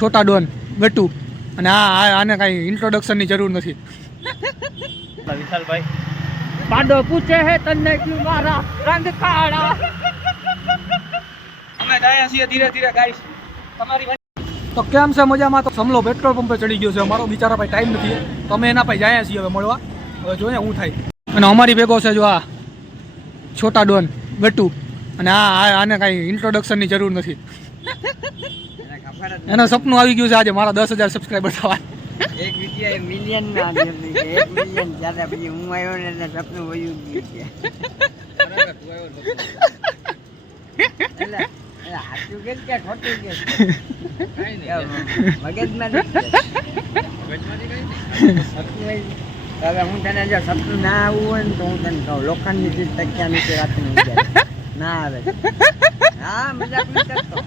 છોટા Don Gatu અને આને કાંઈ ઇન્ટ્રોડક્શનની જરૂર નથી. વિશાલભાઈ પાડો પૂછે હે તને ક્યું મારા રંગ કાળા. અમે જાય છીએ ધીરે ધીરે ગાઈસ. તમારી તો કેમ છે મજામાં? તો સમલો પેટ્રોલ પંપે ચડી ગયો છે અમારો, બિચારા ભાઈ ટાઈમ નથી તો અમે એના ભાઈ જાય છીએ હવે મળવા. હવે જોઈએ શું થાય. અને અમારી ભેગો છે જો આ છોટા ડોન ગટુ અને આને કાંઈ ઇન્ટ્રોડક્શનની જરૂર નથી. એનું સપનું આવી ગયું છે આજે મારા 10,000 સબસ્ક્રાઈબર થવા. એક વિડિયો મિલિયન ના દે 1 મિલિયન જ્યાદા પછી હું આવ્યો ને એટલે સપનું વયું ગયું છે. એટલે હાચું કે ખોટું કે મગજમાં હવે હું તને જો સપનું ના આવું હોય ને તો હું તને કહું લોખંડની ચીજ તક્યા નીચે રાખીને ના આવે. હા મજાક નહીં કરતો.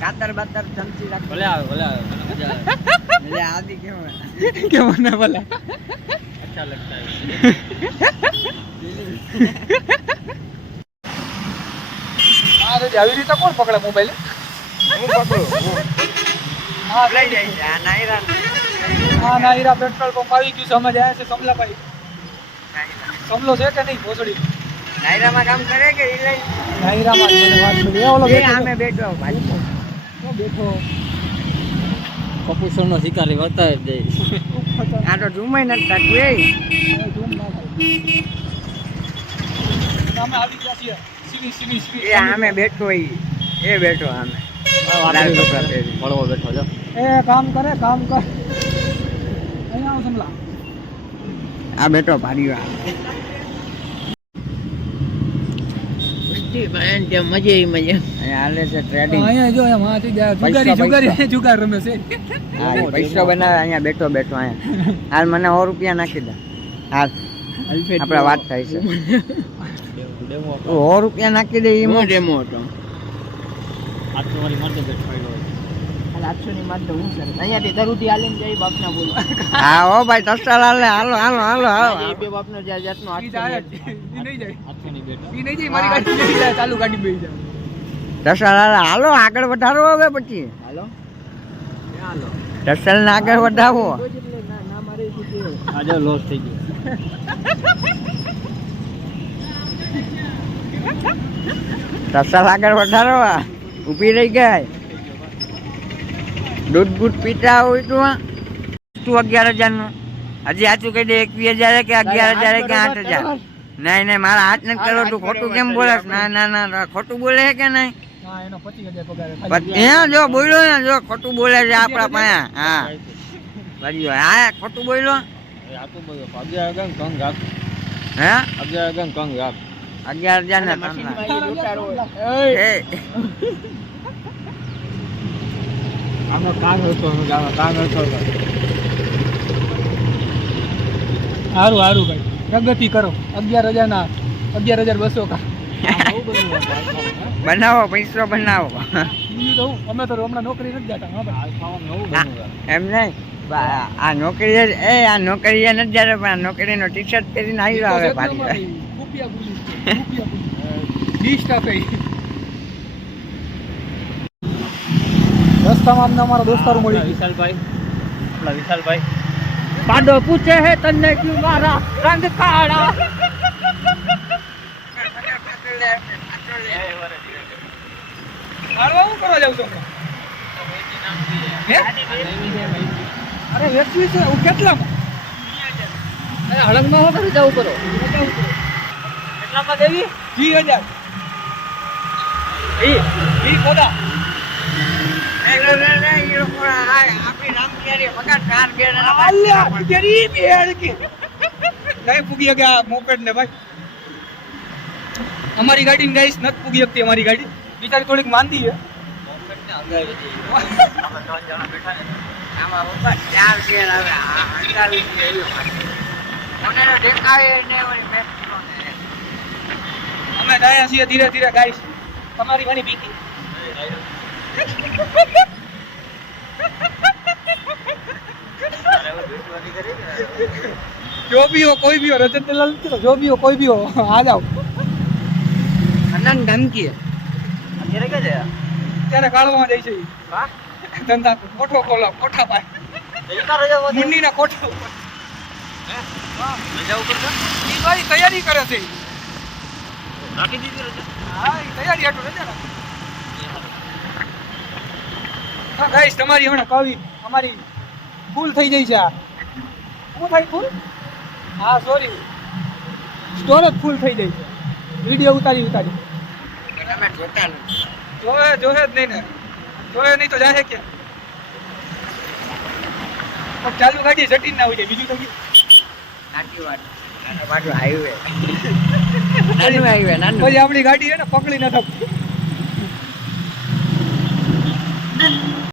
કાતર બાતર ચમચી રાખ ભલે આવે મજા આવે. એટલે આદિ કેવું કેવું ને ભલે અચ્છા લગતા હે. આવી રીતે કોણ પકડે મોબાઈલ? હું પકડું હા લઈ જાય છે આ નાયરા હા નાયરા પેટ્રોલ પંપ આવી ગયું છે. અમે જાય છે સમલાભાઈ. સમલો છે કે નહીં ભોસડી? નાયરામાં કામ કરે કે ઈ લઈ નાયરામાં જ મને વાત કરી. એ ઓલો એ બેઠો આમે બેઠો ભાઈ બેઠો કપૂસરનો શિકારી વર્તાય દે. આ તો ઝૂમાઈ નથી થતું એ અમે આવી ગયા છીએ. સીવી એ આમે બેઠો એ બેઠો આમે લાલ કપડા પહેરી મળવો બેઠો છો. એ કામ કરે કામ કર. અહીંયા આવો સમલા. આ બેઠો ભારીઓ મજા હાલે છે ટ્રેડિંગ. અહીંયા જો એમ હાથી ગયા જુગારી રમે છે. હા પૈસો બનાવે અહીંયા બેઠો અહીંયા હાલ મને 100 રૂપિયા નાખી દે હાલ આપણે વાત થાય છે. 100 રૂપિયા નાખી દે એમાં ડેમો હતો. 800 વાળી મારતો બેઠ ફાઈડો. 800 ની મારતો હું સર અહીંયાથી દરુથી હાલીને જઈ બાપના બોલો. હા હો ભાઈ ટસ્ટા હાલે હાલો હાલો હાલો હાલો બે બાપનો જ્યાં જાતનો 800 નહીં જાય 800 ની બેઠ. ઈ નહીં જાય મારી ગાડી લઈ જાય ચાલુ ગાડી બેહી જાય. ટસ્ટા હાલો આગળ વધારો હવે પછી હાલો હાલો ટસ્ટા ને આગળ વધાવો. આજે લોસ થઈ ગયો. ટસ્ટા આગળ વધારો ઊભી રહી ગઈ. દૂધ બૂધ પીતા હોય તો તું 11,000 નું હજી સાચું કહી દે 21,000 કે 11,000 કે 8,000. નહીં નહીં મારા હાથ નથી કરો. તું ખોટું કેમ બોલે? ના ના ના ખોટું બોલે છે કે નહીં? હા એનો 25,000 પગાર છે. અહીંયા જો બોલ્યો ને જો ખોટું બોલે છે આપણા પાસે. હા ભાઈ હા ખોટું બોલ્યો. આ તો બોલો 11,000 કંગ રાખ. હે 11,000 કંગ રાખ. 11,000 ને આનો કામ હતો કામ હતો. સારું સારું ભાઈ પ્રગતિ કરો. 11,000 ના 11,200 કા બનાવો પૈસો બનાવો. બીજું તો હું અમે તો હમણાં નોકરી નથી જતા. હા ભાઈ એમ નહીં આ નોકરી આ નોકરી નથી જતા પણ આ નોકરીનો ટી શર્ટ પહેરીને આવી આવે ભારી. રસ્તામાં અમને અમારા દોસ્તારો મળી ગયા. વિશાલભાઈ આપણા વિશાલભાઈ પાડો પૂછે હે તને ક્યું મારા રંગ કાળા. હારવા હું કરવા જાઉં છું હે? અરે વેચવી છે હું કેટલામાં? અરે હળંગમાં હો કરી જવું કરો. કેટલામાં દેવી? 20,000 ઈ ખોદા પૂગી ગયા મોપેડ ને ભાઈ. અમારી ગાડી ને ગાઈસ નથી પૂગી શકતી. અમારી ગાડી બિચારી થોડીક માંદી છે. અમે ગયા છીએ ધીરે ધીરે ગાઈસ. તમારી ઘણી બીકી जो भी हो कोई भी हो रजत दलाल जो भी हो कोई भी हो आ जाओ. અનન ધમકી અત્યારે ક્યાં જાય? ત્યારે કાળવામાં જાય છે. હા ધંધા કોઠો ખોલો કોઠા પાસે મુન્નીના કોઠા ઉપર ઈ ભાઈ તૈયારી કરે છે રાખી દીધી રજા હા ઈ તૈયારી હાટુ રજા રાખે. હા ગાઈસ તમારી હમણાં કવિ અમારી ફૂલ થઈ જાય છે આ શું થાય ફૂલ હા સોરી સ્ટોરેજ ફૂલ થઈ જાય છે વિડીયો ઉતારી તમે જોતા નથી. જોહે જ નહીં ને જોહે નહીં તો જાહે કે પણ ચાલુ ગાડી જટીન ના હોય જાય બીજું તો શું? સાચી વાત. અને પાછું હાઈવે નાનું હાઈવે નાનું. પછી આપણી ગાડી છે ને પકડી ન થતી